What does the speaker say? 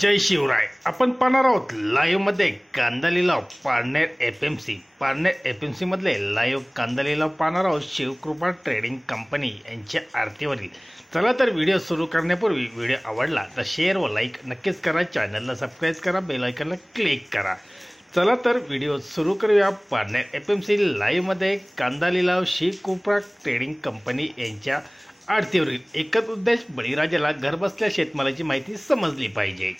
जय शिवराय. आपण पाहणार आहोत लाईव्ह मध्ये कांदा लिलाव पारनेर एफएमसी मधले लाईव्ह कांदा लिलाव पाहणार आहोत. शिवकृपा ट्रेडिंग कंपनी यांच्या आरतीवरील. चला तर व्हिडिओ सुरू करण्यापूर्वी व्हिडिओ आवडला तर शेअर व लाईक नक्कीच करा. चॅनलला सबस्क्राईब करा, बेल आयकॉनला क्लिक करा. चला तर व्हिडिओ सुरू करूया. पारनेर एफएमसी लाईव्ह मध्ये कांदा लिलाव शिवकृपा ट्रेडिंग कंपनी यांच्या आरतीवरील. एकच उद्देश, बळीराजाला घरबसल्या शेतमालाची माहिती समजली पाहिजे.